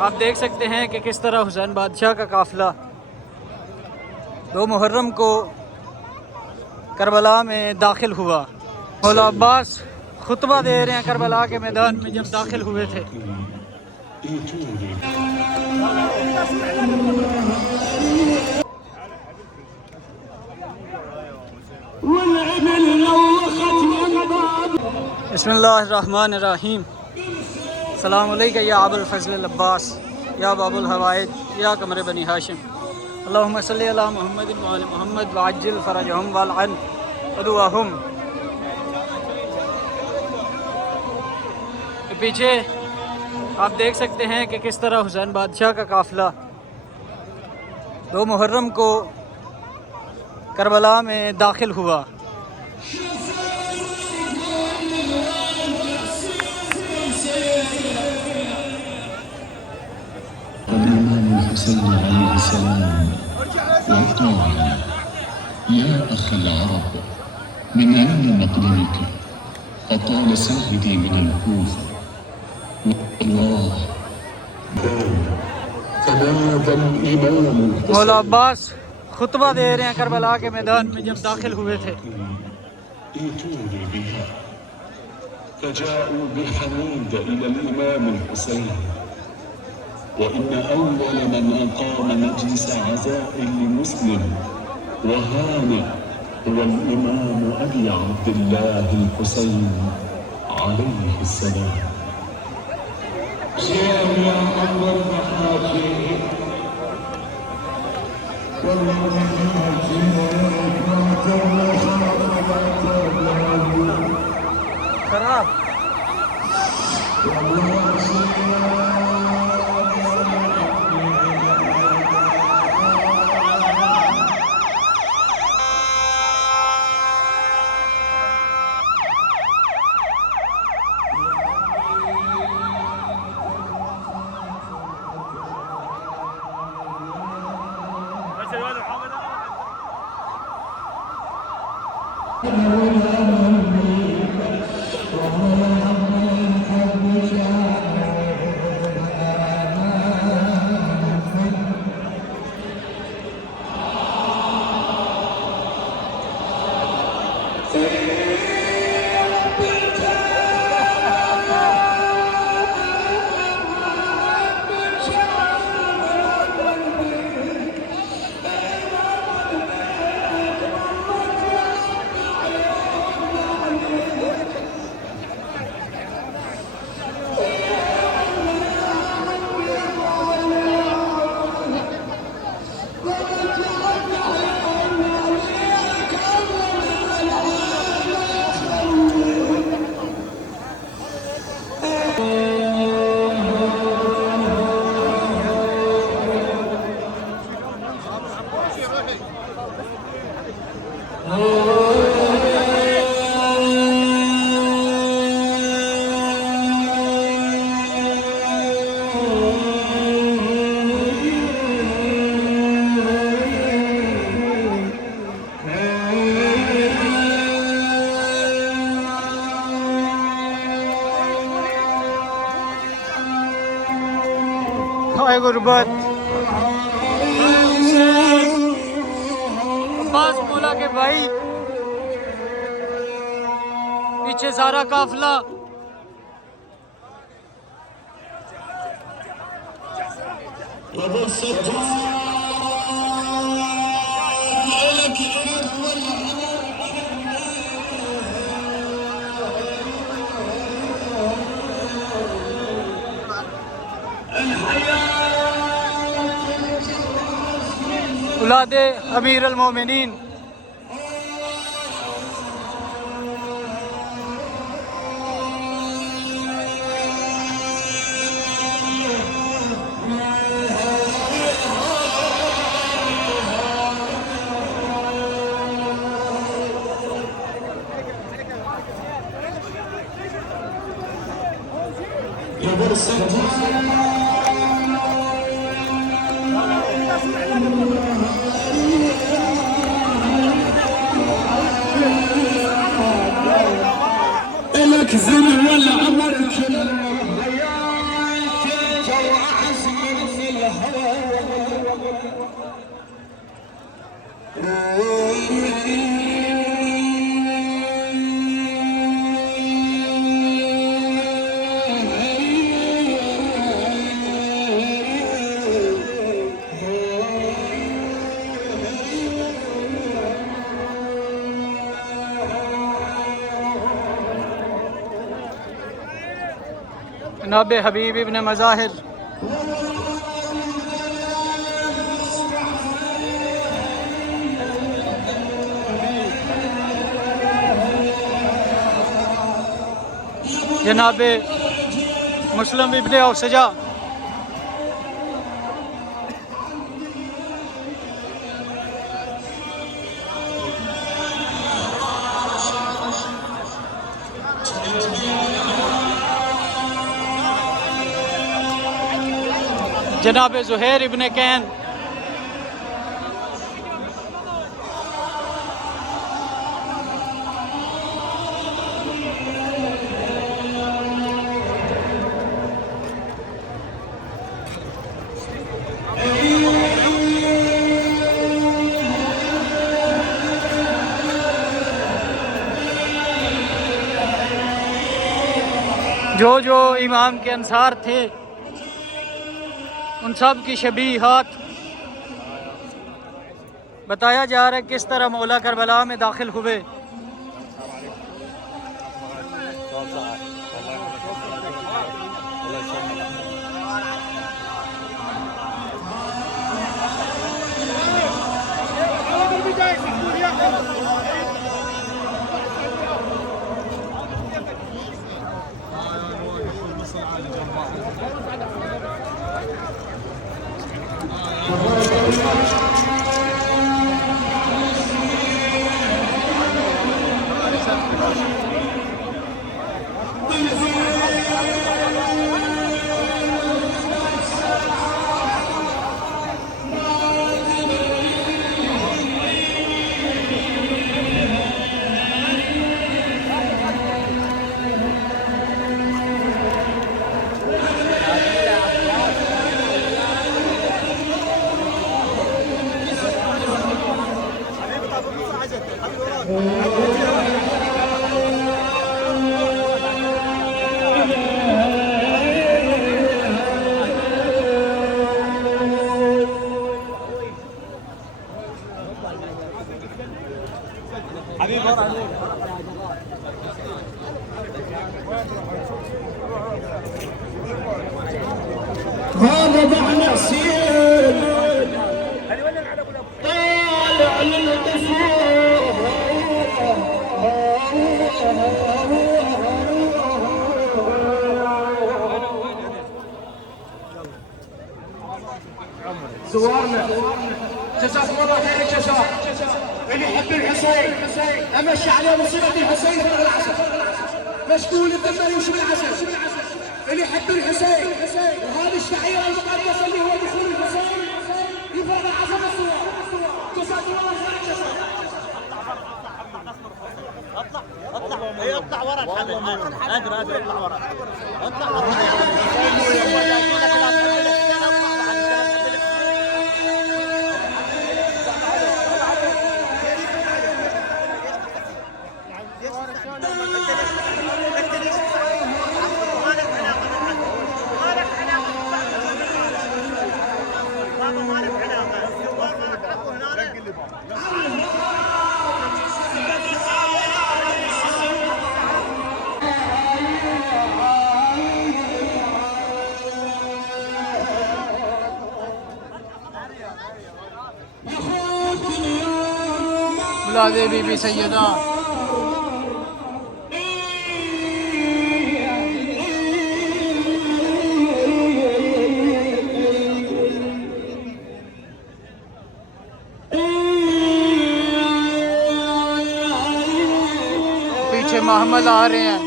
आप देख सकते हैं कि किस तरह हुसैन बादशाह का काफ़िला 2 मुहर्रम को करबला में दाखिल हुआ। मौला अब्बास खुतबा दे रहे हैं करबला के मैदान में जब दाखिल हुए थे। बिस्मिल्लाहिर्रहमानिर्रहीम। अस्सलामु अलैका या अबुल फज़ल अब्बास या बाबुल हवाइद या कमर बनी हाशिम। अल्लाहुम्मा सल्ली अला मुहम्मदिन व आलि मुहम्मद व अज्जिल फरजहुम वलअन अदुअहुम। पीछे आप देख सकते हैं कि किस तरह हुसैन बादशाह का काफ़िला 2 मुहर्रम को करबला में दाखिल हुआ। الحسين عليه السلام وقال: يا أخ العرب، من أين مقدمك؟ فقال: سيدي من الكوفة. والله فنادى الإمام मौला अब्बास खुतबा दे रहे हैं करबला के मैदान में जब दाखिल हुए थे। ائتوني بها. فجاءوا بحميد إلى الإمام الحسين، وإن أول من أقام مجلس عزاء لمسلم وهانئ هو الإمام أبي عبد الله الحسين عليه السلام. يا أول محاكم खराब हाय गुर्बत। अब्बास मौला के भाई, पीछे सारा काफिला। औलादे अमीर अल मोमिनीन। لك زمن ولا عمر حياتك وأعز जनाब हबीब इब्न मज़ाहिर जनाब मुस्लिम इब्न औसजा जनाब ज़ुहैर इब्न कैन जो इमाम के अंसार थे उन सब की शबीहात बताया जा रहा है किस तरह मौला करबला में दाखिल हुए। هذا بعد حسين طالع للقصور زوارنا جزاكم الله خير الجزاء. اللي يحب الحسين امشي عليه مصيبه الحسين فرغ العسل مشكول الدم يمشي بالعسل. اللي يحب الحسين وهذه الشعيره المقدسه اللي هو دخول الحسين يفرغ العسل الصور. جزاكم الله خير الجزاء. اطلع ورا الحمل قادر اطلع ورا اطلع मुलाज़े बीबी सैयदा पीछे महमल आ रहे हैं।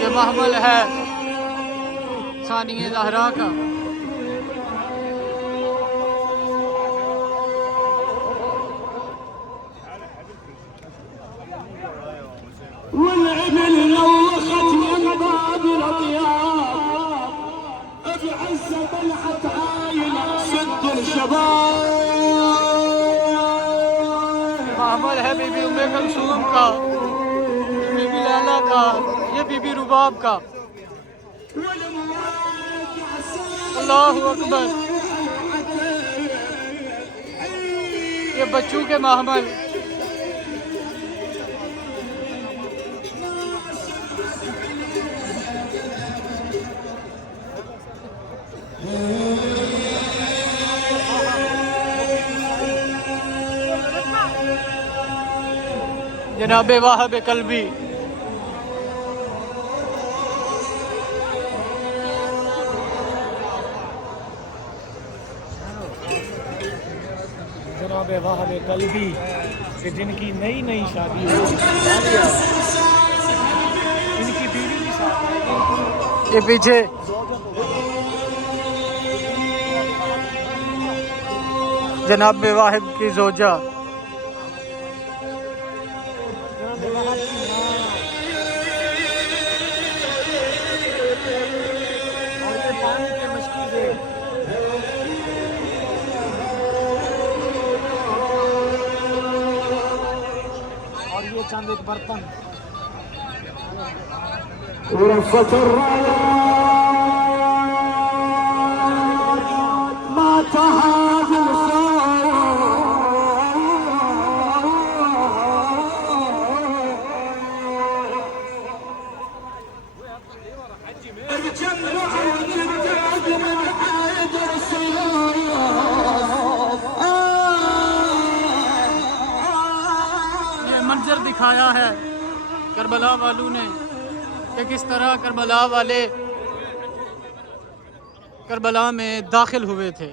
ये महमल है सानिया ज़हरा का। والعبل لوخت من باب الاطياب महमल है बीबी उम्मे कुलसूम का, बीबी लैला का, ये बीबी रुबाब का। अल्लाहु अकबर। ये बच्चों के महमल। जनाबे वाहब कल्बी। जनाबे वाहब कल्बी कि जिनकी नई नई शादी हुई, इनकी बीवी की शादी। ये पीछे जनाब वाहिब की जोजा। और ये पानी के मशकीज़े। और ये चंद एक बर्तन। ورفة الرايات ما تهاجم ये मंजर दिखाया है करबला वालों ने कि किस तरह करबला वाले करबला में दाखिल हुए थे।